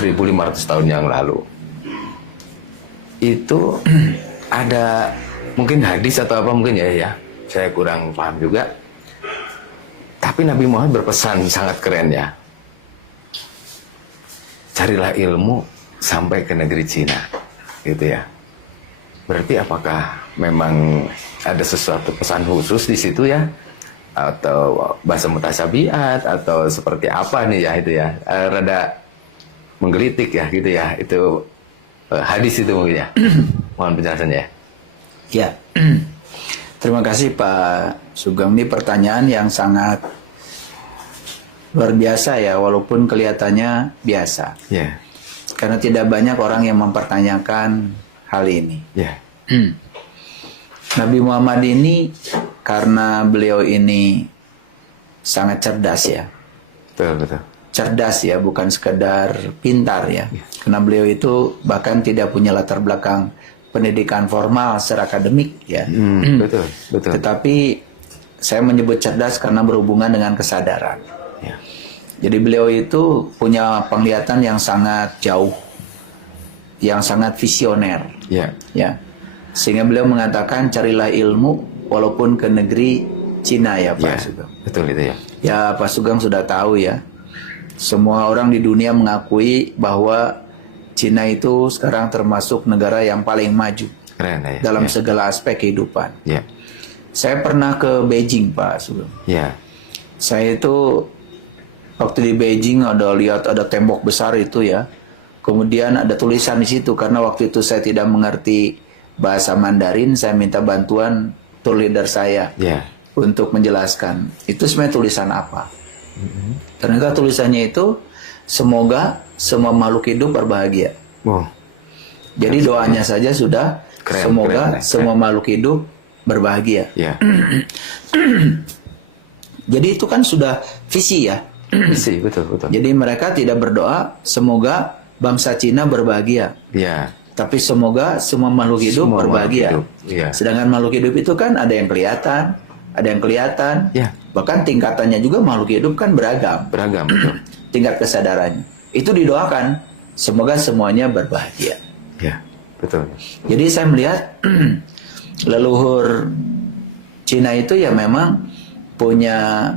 1500 tahun yang lalu itu ada mungkin hadis atau apa mungkin ya saya kurang paham juga, tapi Nabi Muhammad berpesan sangat keren ya, carilah ilmu sampai ke negeri Cina gitu ya. Berarti apakah memang ada sesuatu pesan khusus di situ ya, atau bahasa mutasyabihat atau seperti apa nih ya itu ya, rada menggelitik ya gitu ya, itu hadis itu mungkin ya. Mohon penjelasannya ya. Ya, terima kasih Pak Sugeng. Ini pertanyaan yang sangat luar biasa ya, walaupun kelihatannya biasa. Ya. Karena tidak banyak orang yang mempertanyakan hal ini. Ya. Nabi Muhammad ini karena beliau ini sangat cerdas ya. Betul, betul. Cerdas ya, bukan sekedar pintar ya. Karena beliau itu bahkan tidak punya latar belakang pendidikan formal secara akademik ya. Betul, betul. Tetapi saya menyebut cerdas karena berhubungan dengan kesadaran. Ya. Jadi beliau itu punya penglihatan yang sangat jauh, yang sangat visioner. Ya. Ya. Sehingga beliau mengatakan carilah ilmu walaupun ke negeri Cina ya Pak Ya, Sugeng. betul itu ya. Ya Pak Sugeng sudah tahu ya. Semua orang di dunia mengakui bahwa Cina itu sekarang termasuk negara yang paling maju Keren ya. dalam Ya. segala aspek kehidupan. Ya. Saya pernah ke Beijing Pak Sugeng. Ya. Saya itu waktu di Beijing ada tembok besar itu ya. Kemudian ada tulisan di situ karena waktu itu saya tidak mengerti bahasa Mandarin, saya minta bantuan tour leader saya Ya. untuk menjelaskan. Itu sebenarnya tulisan apa? Ternyata tulisannya itu semoga semua makhluk hidup berbahagia. Wow. Jadi doanya saja sudah Keren, semoga keren. semua makhluk hidup berbahagia. Ya. Jadi itu kan sudah visi ya. Sih, betul, betul. Jadi mereka tidak berdoa semoga bangsa Cina berbahagia, Ya. tapi semoga semua makhluk hidup Semua berbahagia. makhluk hidup, iya. Sedangkan makhluk hidup itu kan ada yang kelihatan, ada yang kelihatan. Ya. Bahkan tingkatannya juga makhluk hidup kan beragam. Beragam, betul. Tingkat kesadarannya. Itu didoakan semoga semuanya berbahagia. Ya, betul. Jadi saya melihat leluhur Cina itu ya memang punya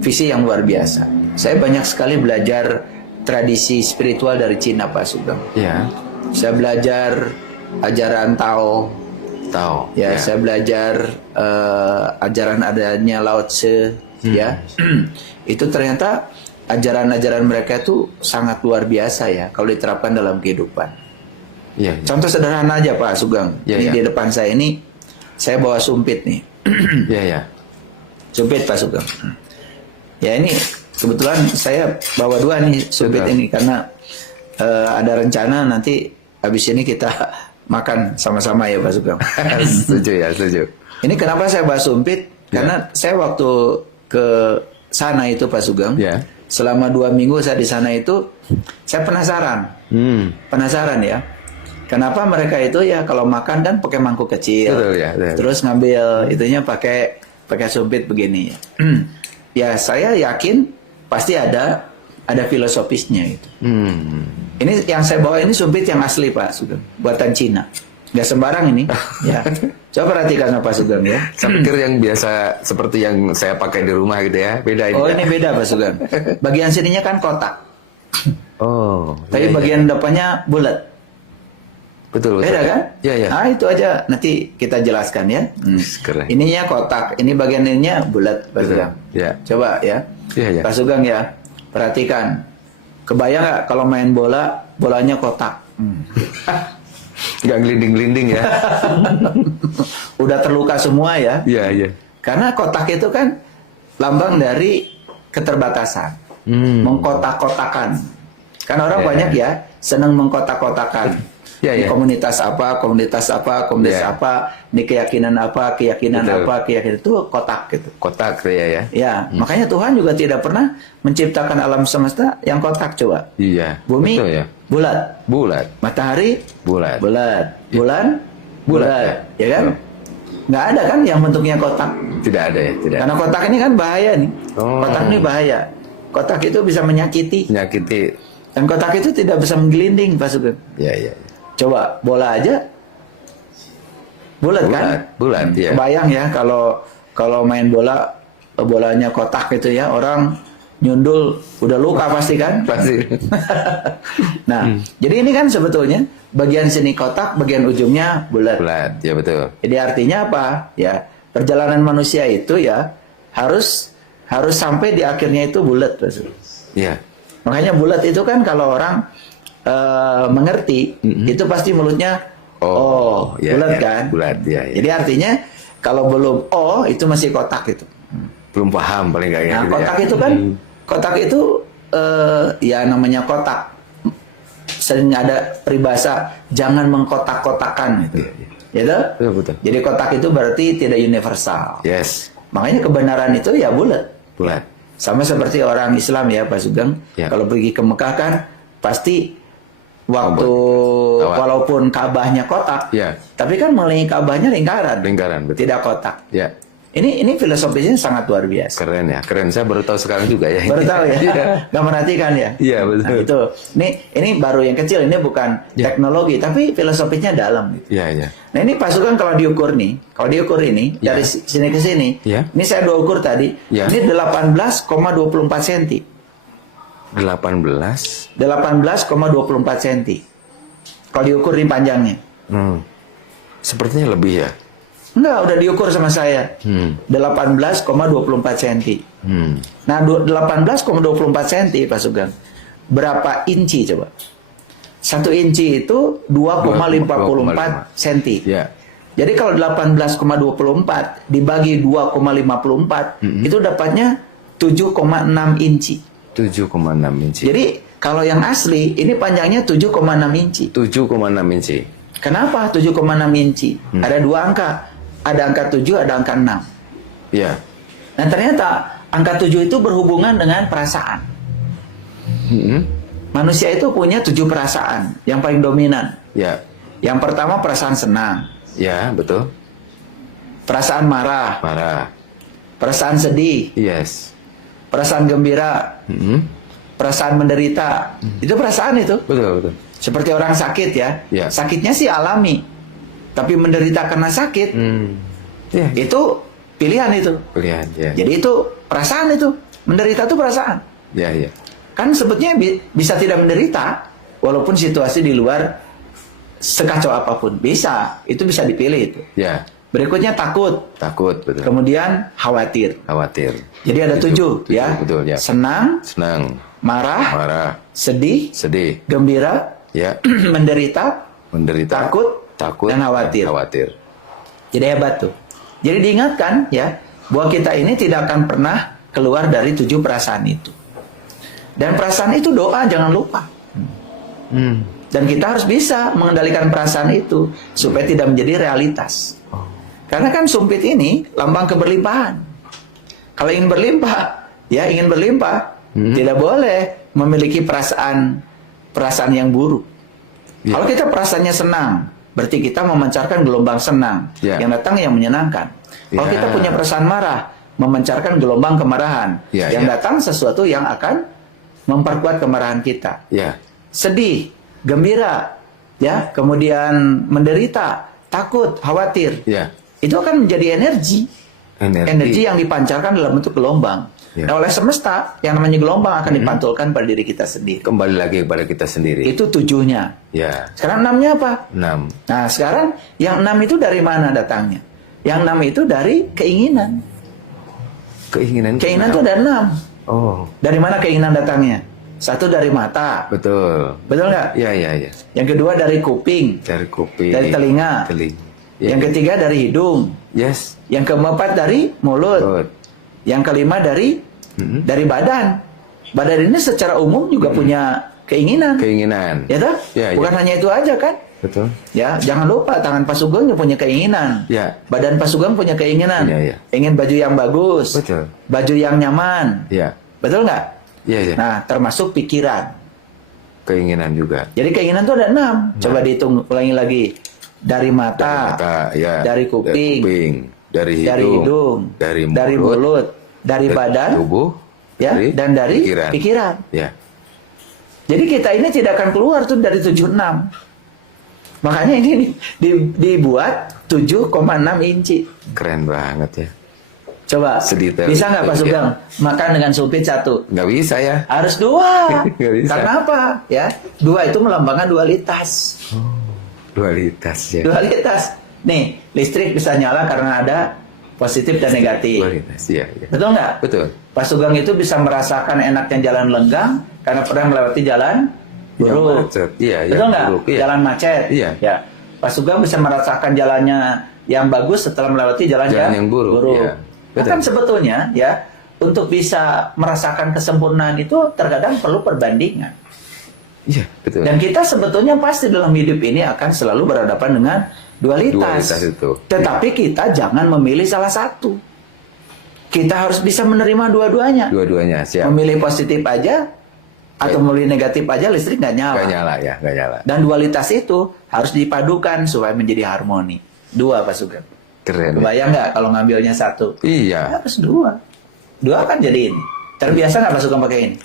visi yang luar biasa. Saya banyak sekali belajar tradisi spiritual dari Cina Pak Sugeng. Ya. Saya belajar ajaran Tao. Tahu. Ya, saya belajar ajaran adanya Lao Tse. Ya, itu ternyata ajaran-ajaran mereka itu sangat luar biasa ya kalau diterapkan dalam kehidupan. Ya. Contoh sederhana aja Pak Sugeng. Ya, Ini ya. di depan saya ini saya bawa sumpit nih. Ya, ya. Sumpit Pak Sugeng. Ya ini kebetulan saya bawa dua nih sumpit Betul. ini karena ada rencana nanti habis ini kita makan sama-sama ya Pak Sugeng. Setuju ya, setuju. Ini kenapa saya bawa sumpit? Ya. Karena saya waktu ke sana itu Pak Sugeng, Ya. selama 2 minggu saya di sana itu, saya penasaran. Penasaran ya. Kenapa mereka itu ya kalau makan kan pakai mangkuk kecil. Betul ya, betul. Terus ngambil itunya pakai sumpit begini ya. Ya saya yakin pasti ada filosofisnya itu. Ini yang saya bawa ini sumpit yang asli Pak Sugeng, buatan Cina. Nggak sembarang ini. Ya. Coba perhatikan Pak Sugeng ya. Saya pikir yang biasa seperti yang saya pakai di rumah gitu ya. Beda ini. Oh ya? ini beda Pak Sugeng. Bagian sininya kan kotak, Oh. tapi iya, bagian depannya bulat. betul, betul. Beda kan? Iya, iya. Ah itu aja nanti kita jelaskan ya. Keren. Ininya kotak, ini bagian ininya bulat Pak Betul. Sugeng. Ya. Coba ya. Iya, iya. Pak Sugeng ya. Perhatikan. Kebayang nggak kalau main bola, bolanya kotak? Nggak gelinding-gelinding ya. Udah terluka semua ya. Iya, iya. Karena kotak itu kan lambang dari keterbatasan. Mengkotak-kotakan. Kan orang Ya. banyak ya senang mengkotak-kotakan. Ya, Di ya. komunitas apa, komunitas apa, komunitas Ya. apa, di keyakinan apa, keyakinan Betul. apa, keyakinan itu kotak gitu. Kotak tuh ya. Ya, makanya Tuhan juga tidak pernah menciptakan alam semesta yang kotak coba. Iya. Bumi Betul ya. bulat, Bulat. matahari Bulat. bulat, bulan Bulat, bulat, ya kan? Hmm. Nggak ada kan yang bentuknya kotak. Tidak ada ya, tidak. Karena kotak ini kan bahaya nih. Oh. Kotak ini bahaya. Kotak itu bisa menyakiti. Menyakiti Dan kotak itu tidak bisa menggelinding, Pak Sugeng. Ya, ya. Coba bola aja bulat kan? Bulat, ya. Kebayang ya kalau main bola, bolanya kotak gitu ya, orang nyundul udah luka pasti kan? Pasti. Nah, jadi ini kan sebetulnya bagian sini kotak, bagian ujungnya bulat. Bulat, ya betul. Jadi artinya apa? Ya, perjalanan manusia itu ya harus sampai di akhirnya itu bulat, Pak Sugeng. Ya. Makanya bulat itu kan kalau orang mengerti, itu pasti mulutnya ya, bulat ya, kan? Bulat, ya, ya. Jadi artinya kalau belum itu masih kotak itu. Belum paham paling nggak ya. Nah, gitu kotak ya. itu kan, kotak itu ya namanya kotak. Sering ada peribahasa jangan mengkotak-kotakan gitu. Gitu? Betul, betul. Jadi kotak itu berarti tidak universal. Yes. Makanya kebenaran itu ya bulat. Bulat. Sama seperti orang Islam ya Pak Sugeng, Ya. kalau pergi ke Mekah kan pasti waktu Kawat. walaupun Ka'bahnya kotak, Ya. tapi kan mengelilingi Ka'bahnya lingkaran, Lingkaran, betul. tidak kotak. Ya. Ini filosofisnya sangat luar biasa. Keren ya, keren. Saya baru tahu sekarang juga ya. Baru tahu ya, Iya. nggak merhatikan ya. Iya, betul. Nah, itu, ini baru yang kecil, ini bukan Ya. teknologi, tapi filosofisnya dalam. Gitu. Iya, iya. Nah ini Pak Sugeng kalau diukur ini Ya. dari sini ke sini, Ya. ini saya udah ukur tadi, Ya. ini 18,24 cm. 18. 18,24 cm. Kalau diukur ini panjangnya. Sepertinya lebih ya. Enggak, udah diukur sama saya. 18,24 cm. Nah, 18,24 cm Pak Sugeng. Berapa inci coba? 1 inci itu 2,54 cm. Ya. Jadi kalau 18,24 dibagi 2,54 itu dapatnya 7,6 inci. 7,6 inci. Jadi kalau yang asli ini panjangnya 7,6 inci. 7,6 inci. Kenapa 7,6 inci? Ada dua angka. Ada angka 7, ada angka 6. Ya. Nah ternyata angka 7 itu berhubungan dengan perasaan. Manusia itu punya 7 perasaan yang paling dominan. Ya. Yang pertama perasaan senang. Ya, betul. Perasaan marah. Marah. Perasaan sedih. Yes. Perasaan gembira. Perasaan menderita. Itu perasaan itu. Betul, betul. Seperti orang sakit ya. Ya. Sakitnya sih alami. Tapi menderita karena sakit. Ya. Itu pilihan itu. Pilihan, ya. Jadi itu perasaan itu. Menderita itu perasaan. Ya, ya. Kan sebetulnya bisa tidak menderita. Walaupun situasi di luar sekacau apapun. Bisa. Itu bisa dipilih itu. Ya. Berikutnya takut. Takut, betul. Kemudian khawatir. Khawatir. Jadi ada Tujuh, 7 ya. betul, ya. Senang, Senang, marah, marah, sedih, sedih, gembira, ya, menderita, menderita, takut, dan khawatir. Khawatir. Jadi hebat tuh. Jadi diingatkan ya bahwa kita ini tidak akan pernah keluar dari 7 perasaan itu. Dan perasaan itu doa, jangan lupa. Dan kita harus bisa mengendalikan perasaan itu supaya tidak menjadi realitas. Karena kan sumpit ini lambang keberlimpahan. Kalau ingin berlimpah, ya ingin berlimpah, tidak boleh memiliki perasaan yang buruk. Ya. Kalau kita perasaannya senang, berarti kita memancarkan gelombang senang. Ya. Yang datang yang menyenangkan. Kalau Ya. kita punya perasaan marah, memancarkan gelombang kemarahan. Ya, Yang ya. datang sesuatu yang akan memperkuat kemarahan kita. Ya. Sedih, gembira, ya, kemudian menderita, takut, khawatir. Ya. Itu akan menjadi energi. Energi yang dipancarkan dalam bentuk gelombang. Ya. Nah, oleh semesta, yang namanya gelombang akan dipantulkan pada diri kita sendiri. Kembali lagi kepada kita sendiri. Itu 7-nya. Ya. Sekarang 6-nya apa? 6. Nah, sekarang yang 6 itu dari mana datangnya? Yang 6 itu dari keinginan. Keinginan. Keinginan itu ada 6. Oh, Dari mana keinginan datangnya? Satu dari mata. betul. Betul nggak? Ya, ya, ya. Yang kedua dari kuping. Dari kuping. Dari telinga. Ya. Yang ketiga dari hidung. Yes. Yang keempat dari mulut. Good. Yang kelima dari badan. Badan ini secara umum juga punya keinginan. Keinginan. Ya toh? Ya, ya. Bukan hanya itu aja kan? Betul. Ya, jangan lupa tangan Pak Sugeng punya keinginan. Ya. Badan Pak Sugeng punya keinginan. Ya, ya. Ingin baju yang bagus. Betul. Baju yang nyaman. Ya. Betul nggak? Ya, ya. Nah, termasuk pikiran. Keinginan juga. Jadi keinginan itu ada 6. Coba dihitung ulangi lagi. Dari mata, ya. dari kuping, dari dari hidung, dari mulut, dari badan, tubuh, ya, dan dari pikiran. pikiran. Ya. Jadi kita ini tidak akan keluar tuh dari 76. Makanya ini dibuat 7,6 inci. Keren banget ya. Coba, Sedetail bisa nggak itu, Pak Sugeng makan dengan sumpit 1? Nggak bisa ya. Harus 2. Nggak bisa. Karena apa? Ya, 2 itu melambangkan dualitas. Dualitas ya. Dualitas. Nih, listrik bisa nyala karena ada positif dan negatif. Dualitas ya. Ya. Betul nggak? Betul. Pak Sugeng itu bisa merasakan enaknya jalan lenggang karena pernah melewati jalan buruk. macet. Iya, Betul nggak? buruk, iya. Jalan macet. Iya. Ya. Pak Sugeng bisa merasakan jalannya yang bagus setelah melewati jalan yang buruk. Iya. Betul. Bahkan sebetulnya ya, untuk bisa merasakan kesempurnaan itu terkadang perlu perbandingan. Iya, betul. Dan kita sebetulnya pasti dalam hidup ini akan selalu berhadapan dengan dualitas. Dualitas itu. Tetapi kita jangan memilih salah satu. Kita harus bisa menerima dua-duanya. Dua-duanya siap. Memilih positif aja atau memilih negatif aja, listrik nggak nyala. Nggak nyala ya, nggak nyala. Dan dualitas itu harus dipadukan supaya menjadi harmoni. 2 Pak Sugeng. Keren. Kebayang nggak kalau ngambilnya 1? Iya. Harus 2. 2 kan jadi ini. Terbiasa nggak Pak Sugeng pakai ini?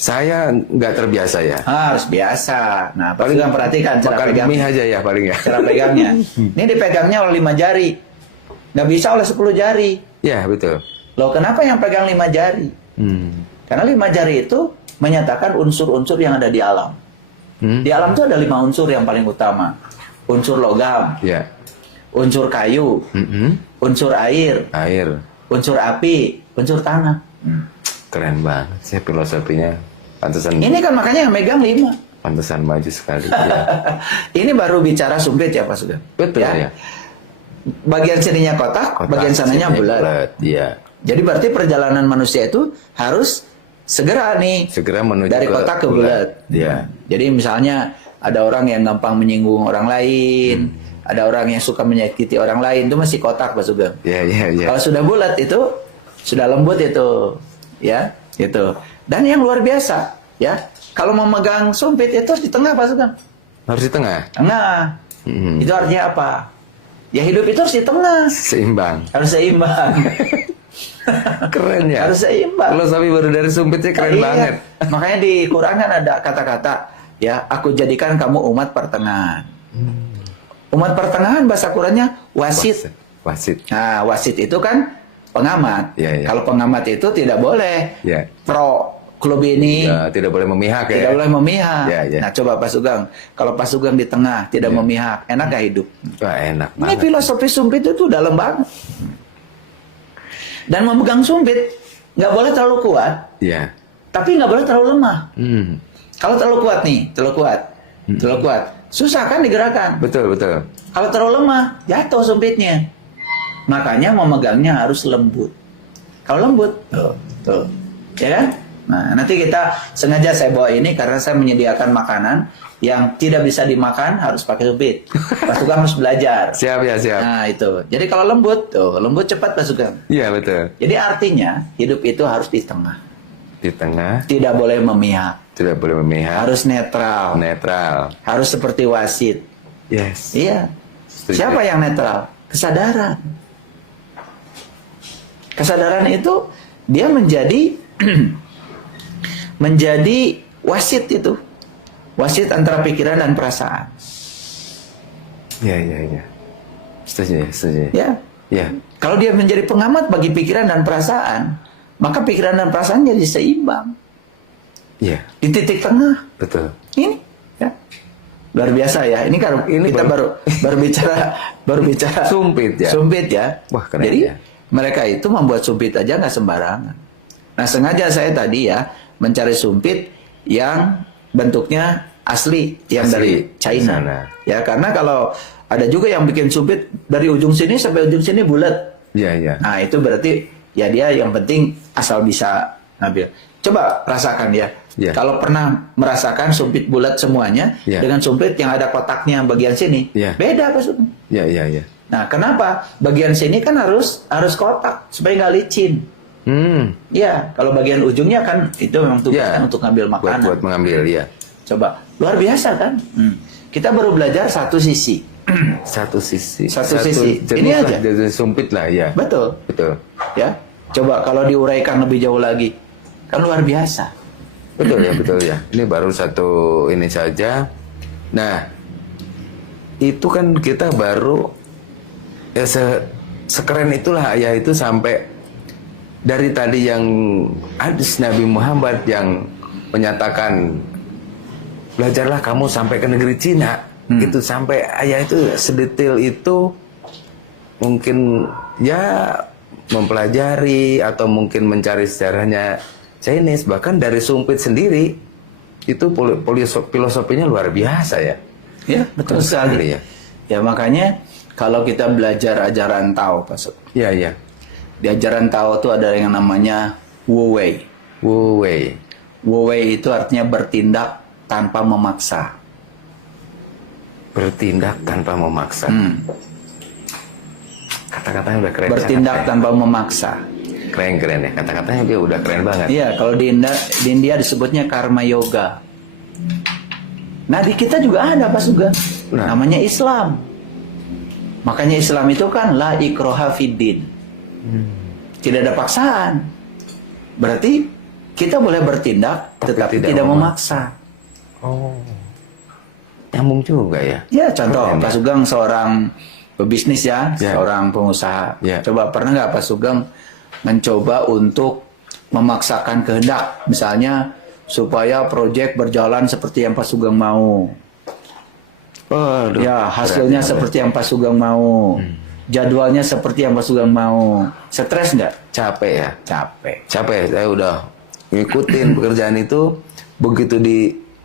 Saya nggak terbiasa ya. Harus biasa. Nah, Pak Sugeng perhatikan cara Makan pegang. mie aja ya paling ya. Cara pegangnya. Ini dipegangnya oleh 5 jari. Nggak bisa oleh 10 jari. Ya betul. Loh, kenapa yang pegang 5 jari? Karena 5 jari itu menyatakan unsur-unsur yang ada di alam. Di alam itu ada 5 unsur yang paling utama. Unsur logam, Ya. unsur kayu, unsur air, Air. unsur api, unsur tanah. Keren banget sih filosofinya. Pantesan. Ini kan makanya yang megang 5. Pantesan maju sekali. Ya. Ini baru bicara sumpit ya Pak Sugeng? Betul ya. Bagian sininya kotak, bagian sananya sini bulat. Iya. Jadi berarti perjalanan manusia itu harus segera nih. Segera menuju Dari kotak ke bulat. Iya. Jadi misalnya ada orang yang gampang menyinggung orang lain, ada orang yang suka menyakiti orang lain, itu masih kotak Pak Sugeng. Iya, iya, iya. Kalau sudah bulat itu sudah lembut itu, ya, itu. Dan yang luar biasa, ya. Kalau memegang sumpit itu harus di tengah Pak Sugeng. Harus di tengah. Tengah. Itu artinya apa? Ya hidup itu harus di tengah. Seimbang. Harus seimbang. Keren ya. Harus seimbang. Filosofi baru dari sumpitnya keren Iya. banget. Makanya di Quran kan ada kata-kata, ya, aku jadikan kamu umat pertengahan. Umat pertengahan bahasa Qurannya wasit. Wasit. Nah, wasit itu kan pengamat. Iya, iya. Kalau pengamat itu tidak boleh Ya. pro klub ini, Ya, tidak boleh memihak ya. tidak boleh memihak. Ya, ya. Nah, coba Pak Sugeng, kalau Pak Sugeng di tengah tidak memihak, enak gak hidup? Wah, enak Ini banget. filosofi sumpit itu dalam banget. Dan memegang sumpit nggak boleh terlalu kuat, Iya. tapi nggak boleh terlalu lemah. Kalau terlalu kuat nih, terlalu kuat, susah kan digerakkan. Betul, betul. Kalau terlalu lemah, jatuh sumpitnya. Makanya memegangnya harus lembut. Kalau lembut, tuh, ya kan? Nah, nanti kita sengaja saya bawa ini karena saya menyediakan makanan yang tidak bisa dimakan harus pakai sumpit. Pak Sugeng harus belajar. Siap ya, siap. Nah itu. Jadi kalau lembut, lembut cepat Pak Sugeng. Iya, betul. Jadi artinya hidup itu harus di tengah. Di tengah, Tidak boleh memihak. tidak boleh memihak. Harus netral. Netral. Harus seperti wasit. Yes. Iya. Setuju. Siapa yang netral? Kesadaran. Kesadaran itu dia menjadi menjadi wasit itu. Wasit antara pikiran dan perasaan. Iya, iya, iya. Setuju, setuju. Ya. Ya. Kalau dia menjadi pengamat bagi pikiran dan perasaan, maka pikiran dan perasaan jadi seimbang. Iya, Di titik tengah. betul. Ini ya. Luar biasa ya. Ini kan kita baru bicara Sumpit ya. Sumpit ya. Wah, keren Jadi ya. mereka itu membuat sumpit aja nggak sembarangan. Nah, sengaja saya tadi ya mencari sumpit yang bentuknya asli yang Asli, dari China. sana. Ya, karena kalau ada juga yang bikin sumpit dari ujung sini sampai ujung sini bulat. Iya, iya. Nah, itu berarti ya dia yang penting asal bisa ngambil. Coba rasakan ya. Ya. Kalau pernah merasakan sumpit bulat semuanya Ya. dengan sumpit yang ada kotaknya bagian sini, Ya. beda Pak Sugeng. Iya, iya, iya. Nah, kenapa? Bagian sini kan harus kotak supaya nggak licin. Iya, kalau bagian ujungnya kan itu memang tugasnya untuk ngambil makanan. Buat mengambil, ya. Coba, luar biasa kan? Kita baru belajar satu sisi. Satu sisi. Satu sisi. jenis Ini lah, aja. jenis sumpit lah, ya. Betul. Betul. Ya, coba kalau diuraikan lebih jauh lagi, kan luar biasa. betul ya. Ini baru satu ini saja. Nah, itu kan kita baru ya sekeren itulah ayah itu sampai dari tadi yang hadis Nabi Muhammad yang menyatakan belajarlah kamu sampai ke negeri Cina. Itu sampai ayah itu sedetail itu, mungkin ya mempelajari atau mungkin mencari sejarahnya Chinese, bahkan dari Sumpit sendiri itu filosofinya luar biasa ya. Ya, betul sekali. Ya makanya kalau kita belajar ajaran Tao, Pak Sugeng. Iya, iya. Di ajaran Tao itu ada yang namanya Wu Wei. Wu Wei. Wu Wei itu artinya bertindak tanpa memaksa. Bertindak tanpa memaksa. Kata-katanya udah keren. Bertindak banget, tanpa memaksa. Keren-keren ya. Kata-katanya dia udah keren banget. Iya, kalau di India disebutnya karma yoga. Nah, di kita juga ada Pak Sugeng. Nah. Namanya Islam. Makanya Islam itu kan la ikroha fiddin. Tidak ada paksaan. Berarti kita boleh bertindak tetapi tidak memaksa. Oh. Nyambung juga ya. Ya, contoh Keren, Pak ya. Sugeng seorang pebisnis ya, Ya. seorang pengusaha. Ya. Coba pernah nggak Pak Sugeng mencoba untuk memaksakan kehendak, misalnya supaya proyek berjalan seperti yang Pak Sugeng mau. Waduh, Ya, hasilnya berat, seperti yang Pak Sugeng mau. Jadwalnya seperti yang Pak Sugeng mau. Stres nggak? capek ya. Capek. Saya udah ngikutin pekerjaan itu, begitu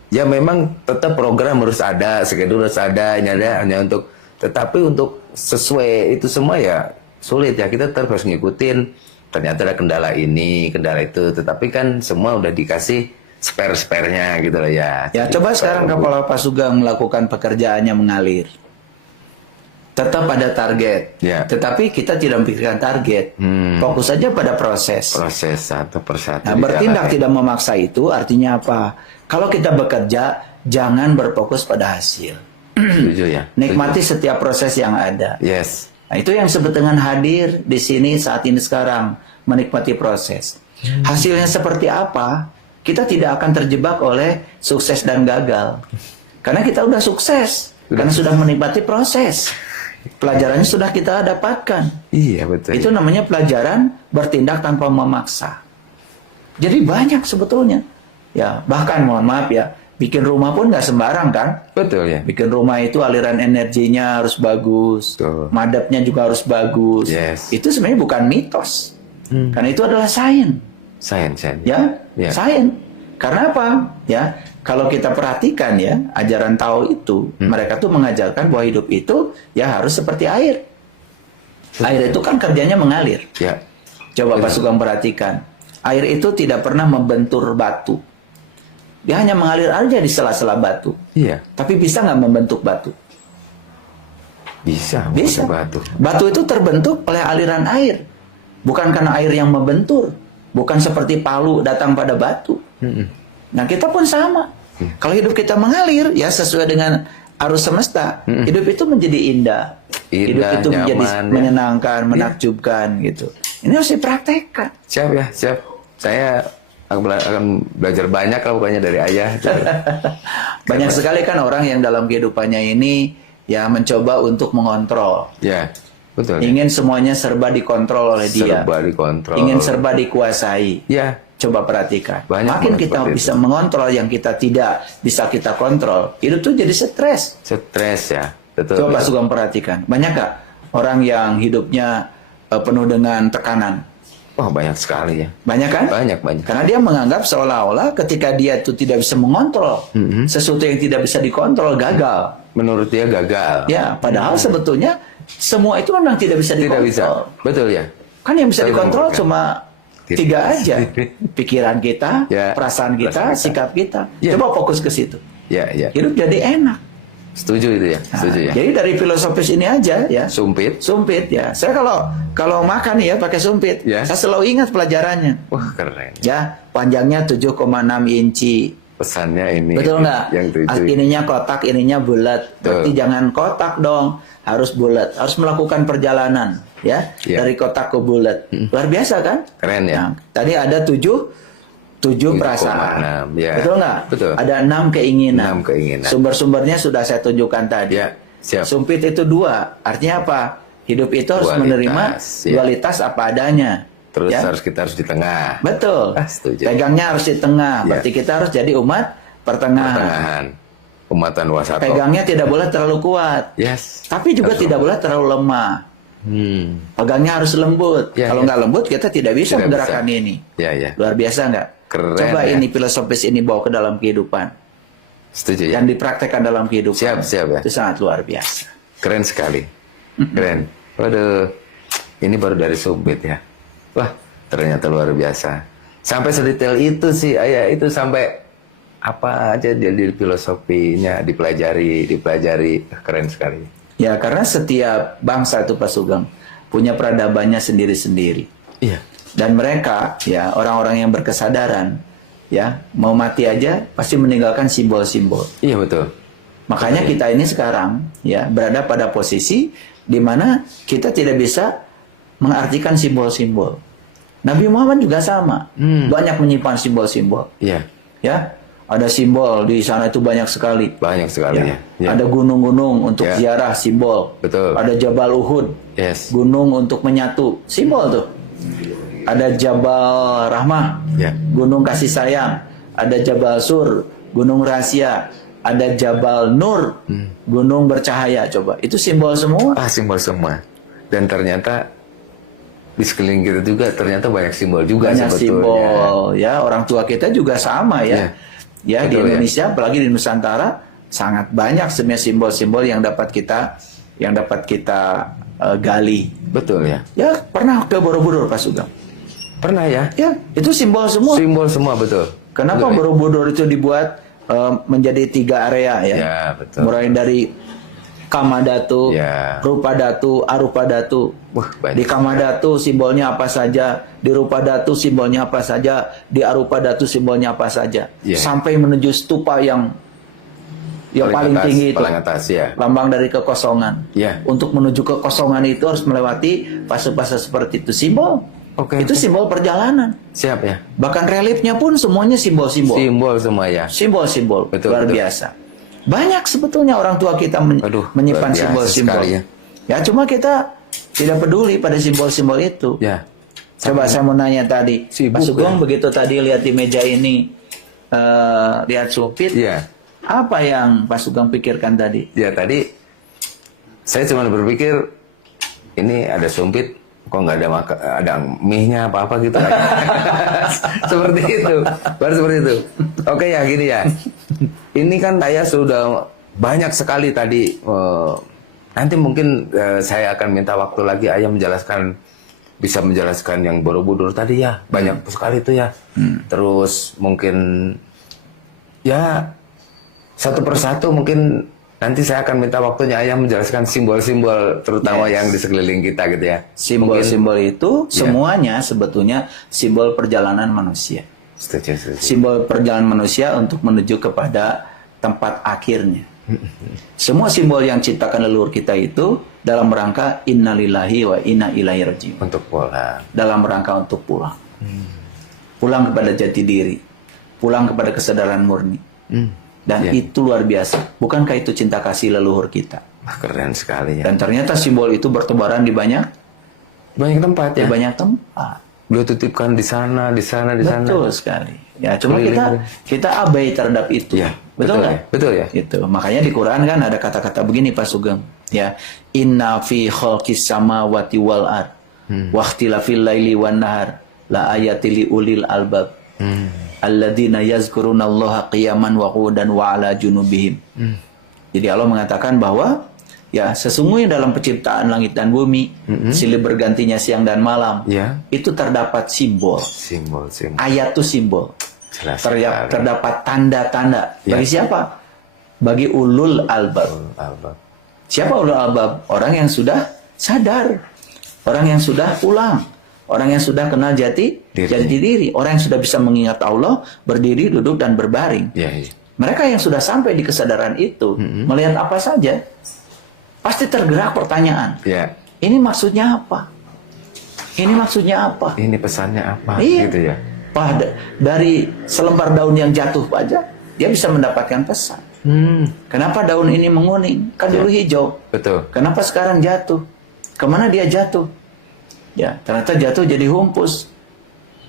ya memang tetap program harus ada, schedule harus ada, hanya untuk, tetapi untuk sesuai itu semua ya sulit ya. Kita tetap harus ngikutin. Ternyata ada kendala ini, kendala itu, tetapi kan semua udah dikasih spare-sparenya gitu loh ya. Ya, Jadi, coba sekarang kalau Pak Sugeng melakukan pekerjaannya mengalir. Tetap ada target. Ya. Tetapi kita tidak memikirkan target. Fokus saja pada proses. proses satu persatu. Nah, bertindak tidak memaksa itu artinya apa? Kalau kita bekerja, jangan berfokus pada hasil. Setuju ya. Nikmati setiap proses yang ada. Yes. Nah, itu yang disebut dengan hadir di sini saat ini sekarang, menikmati proses. Hasilnya seperti apa? Kita tidak akan terjebak oleh sukses dan gagal. Karena kita udah sukses, karena sudah menikmati proses. Pelajarannya sudah kita dapatkan. Iya betul. Itu namanya pelajaran bertindak tanpa memaksa. Jadi banyak sebetulnya. Ya, bahkan mohon maaf ya, bikin rumah pun nggak sembarang kan? Betul ya. Bikin rumah itu aliran energinya harus bagus, Betul. madepnya juga harus bagus. Yes. Itu sebenarnya bukan mitos, karena itu adalah sains, Sains. ya, Ya. sains. Karena apa? Ya, kalau kita perhatikan ya, ajaran Tao itu, mereka tuh mengajarkan bahwa hidup itu ya harus seperti air. Air itu kan kerjanya mengalir. Ya. Coba Pak Sugeng perhatikan, air itu tidak pernah membentur batu. Dia hanya mengalir aja di sela-sela batu. Iya. Tapi bisa nggak membentuk batu? Bisa. Bisa. Batu. Batu itu terbentuk oleh aliran air. Bukan karena air yang membentur. Bukan seperti palu datang pada batu. Nah, kita pun sama. Kalau hidup kita mengalir, ya sesuai dengan arus semesta, hidup itu menjadi indah. Hidup Indah, itu menjadi nyaman, ya. menyenangkan, menakjubkan gitu. Ini harus dipraktekkan. Siap ya, siap. Saya akan belajar banyak lah pokoknya dari ayah. Banyak sekali kan orang yang dalam kehidupannya ini ya mencoba untuk mengontrol. Ya, betul. Ya. Ingin semuanya serba dikontrol oleh dia. Serba dikontrol. Ingin serba dikuasai. Ya, Coba perhatikan. Banyak Makin banget kita seperti bisa mengontrol yang kita tidak bisa kita kontrol, hidup tuh jadi stres. stres ya. Betul. Coba Pak Sugeng perhatikan. Banyak gak orang yang hidupnya penuh dengan tekanan? Wah, banyak sekali ya. Banyak kan? Banyak. Karena dia menganggap seolah-olah ketika dia itu tidak bisa mengontrol sesuatu yang tidak bisa dikontrol, gagal. Menurut dia gagal. Ya, padahal sebetulnya semua itu memang tidak bisa Tidak dikontrol. bisa. Betul ya. Kan yang bisa Saya dikontrol menemukan. cuma Diri 3 kita aja. sendiri. Pikiran kita, Ya, perasaan kita, perasaan kita. sikap kita. Ya. Coba fokus ke situ. Ya, ya. Hidup jadi enak. Setuju itu ya. Nah, Setuju ya. Jadi dari filosofis ini aja ya. Sumpit. Sumpit ya. Saya kalau makan ya pakai sumpit, Ya. saya selalu ingat pelajarannya. Wah, keren. Ya, panjangnya 7,6 inci. Pesannya ini. Betul nggak? Yang tujuh. Ininya kotak, ininya bulat. Berarti Betul. jangan kotak dong, harus bulat. Harus melakukan perjalanan, ya, Ya. dari kotak ke bulat. Luar biasa kan? Keren ya. Nah, tadi ada 7 7 perasaan. 7,6, ya. Betul nggak? Betul. Ada 6 keinginan. 6 keinginan. Sumber-sumbernya sudah saya tunjukkan tadi. Ya, siap. Sumpit itu 2. Artinya apa? Hidup itu harus Dualitas, menerima ya. dualitas apa adanya. Terus Ya? kita harus di tengah. Betul. Setuju. Pegangnya harus di tengah. Ya. Berarti kita harus jadi umat pertengahan. Pertengahan. Umatan wasato. Pegangnya tidak boleh terlalu kuat. Yes. Tapi juga tidak boleh terlalu lemah. Pegangnya harus lembut. Ya, Kalau ya. nggak lembut, kita tidak bisa Tidak menggerakkan bisa. ini. Ya, ya. Luar biasa nggak? Keren, Coba ya. ini filosofis ini bawa ke dalam kehidupan. Setuju ya. Yang dipraktekkan dalam kehidupan. Siap, siap, ya. Itu sangat luar biasa. Keren sekali. Keren. Waduh. Ini baru dari Sumpit ya. Wah, ternyata luar biasa. Sampai sedetail itu sih, Ayah. Itu sampai apa aja di filosofinya dipelajari. Keren sekali. Ya, karena setiap bangsa itu Pak Sugeng punya peradabannya sendiri-sendiri. Iya. Dan mereka, ya orang-orang yang berkesadaran, ya mau mati aja pasti meninggalkan simbol-simbol. Iya, betul. Makanya kita ini sekarang ya berada pada posisi di mana kita tidak bisa mengartikan simbol-simbol. Nabi Muhammad juga sama, banyak menyimpan simbol-simbol. Iya. Ya, ada simbol di sana itu banyak sekali. Banyak sekali ya. Ya. Ada gunung-gunung untuk Ya. ziarah, simbol. Betul. Ada Jabal Uhud, Yes. gunung untuk menyatu, simbol tuh. Ada Jabal Rahmah, Ya. gunung kasih sayang. Ada Jabal Sur, gunung rahasia. Ada Jabal Nur, gunung bercahaya. Coba, itu simbol semua. Simbol semua. Dan ternyata di sekeliling kita juga ternyata banyak simbol juga Banyak sebetulnya. simbol, ya orang tua kita juga sama ya. Ya di Betul, Indonesia, apalagi di Nusantara, sangat banyak sebenarnya simbol-simbol yang dapat kita gali. Betul ya. Ya pernah ke Borobudur Pak Sugeng? Pernah ya? Ya itu simbol semua. Simbol semua betul. Kenapa Betul, ya? Borobudur itu dibuat menjadi 3 area ya? Ya, betul. Mulai dari Kamadatu, Ya. Rupadatu, Arupadatu. Wah, banyak Di Kamadatu simbolnya apa saja, di Rupadatu simbolnya apa saja, di Arupadatu simbolnya apa saja, Ya. sampai menuju stupa yang paling atas, tinggi itu, paling atas ya. lambang dari kekosongan. Ya. Untuk menuju kekosongan itu harus melewati fase-fase seperti itu, simbol. Oke, Itu oke. simbol perjalanan. Siap ya. Bahkan reliefnya pun semuanya simbol-simbol. Simbol semua ya. Simbol-simbol Betul, luar betul. biasa. Banyak sebetulnya orang tua kita Aduh, menyimpan luar biasa simbol-simbol. sekali ya. Ya cuma kita tidak peduli pada simbol-simbol itu. Ya. Coba saya mau nanya tadi, Sibuk, Pak Sugeng ya. begitu tadi lihat di meja ini, lihat Sumpit, Iya. apa yang Pak Sugeng pikirkan tadi? Ya tadi saya cuma berpikir ini ada Sumpit, kok nggak ada ada mie-nya apa-apa gitu. Seperti itu, baru seperti itu. Oke ya gini ya. Ini kan saya sudah banyak sekali tadi. Nanti mungkin saya akan minta waktu lagi Ayah bisa menjelaskan yang Borobudur tadi ya. Banyak sekali itu ya. Terus mungkin ya satu persatu mungkin nanti saya akan minta waktunya Ayah menjelaskan simbol-simbol terutama Yes. yang di sekeliling kita gitu ya. Simbol-simbol itu Ya. semuanya sebetulnya simbol perjalanan manusia. Setuju, setuju. Simbol perjalanan manusia untuk menuju kepada tempat akhirnya. Semua simbol yang ciptakan leluhur kita itu dalam rangka innalillahi wa inna ilaihi rajiun. Untuk pulang. Dalam rangka untuk pulang. Pulang kepada jati diri. Pulang kepada kesadaran murni. Dan Ya. itu luar biasa. Bukankah itu cinta kasih leluhur kita? Wah, keren sekali ya. Dan ternyata simbol itu bertebaran di banyak Banyak tempat ya. banyak tempat. Beliau titipkan di sana, di sana, di sana. Betul sekali. Ya, cuma Keliling. kita abai terhadap itu. Ya, betul betul nggak? ya, betul ya. Itu. Makanya di Quran kan ada kata-kata begini Pak Sugeng. Ya, inna fi khalqis samawati wal ard wa ikhtilafil laili wan nahar la ayati li ulil albab. Alladzina yazkurunallaha qiyaman wa qu'udan wa ala junubihim. Jadi Allah mengatakan bahwa ya sesungguhnya dalam penciptaan langit dan bumi, silih bergantinya siang dan malam, Ya. itu terdapat simbol. Simbol. Ayat itu simbol. Jelas sekali. Terdapat tanda-tanda. Ya. Bagi siapa? Bagi ulul albab. Albab. Siapa ulul albab? Orang yang sudah sadar. Orang yang sudah pulang. Orang yang sudah kenal jati diri. Orang yang sudah bisa mengingat Allah, berdiri, duduk, dan berbaring. Ya, ya. Mereka yang sudah sampai di kesadaran itu, melihat apa saja, pasti tergerak pertanyaan. Ya. Ini maksudnya apa? Ini maksudnya apa? Ini pesannya apa? Iya. Gitu ya. Dari selembar daun yang jatuh aja, dia bisa mendapatkan pesan. Kenapa daun ini menguning? Kan dulu hijau. Betul. Kenapa sekarang jatuh? Kemana dia jatuh? Ya, ternyata jatuh jadi humpus.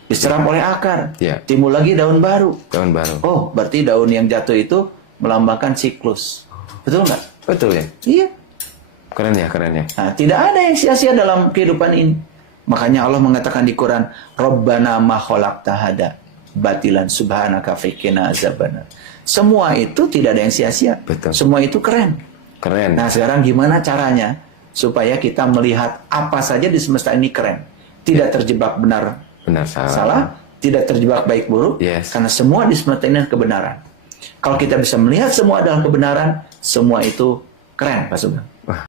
Diserap oleh akar. Ya. Timbul lagi daun baru. Daun baru. Oh, berarti daun yang jatuh itu melambangkan siklus. Betul nggak? Betul ya. Iya. Keren ya, keren ya. Nah, tidak ada yang sia-sia dalam kehidupan ini. Makanya Allah mengatakan di Quran, Rabbana ma khalaqta hada batilan subhanaka faqina azabannar. Semua itu tidak ada yang sia-sia. Betul. Semua itu keren. Keren. Nah, sekarang gimana caranya supaya kita melihat apa saja di semesta ini keren? Tidak terjebak benar Benar salah. salah, tidak terjebak baik buruk, Yes. karena semua di semesta ini adalah kebenaran. Kalau kita bisa melihat semua adalah kebenaran, semua itu keren, Pak Sugeng.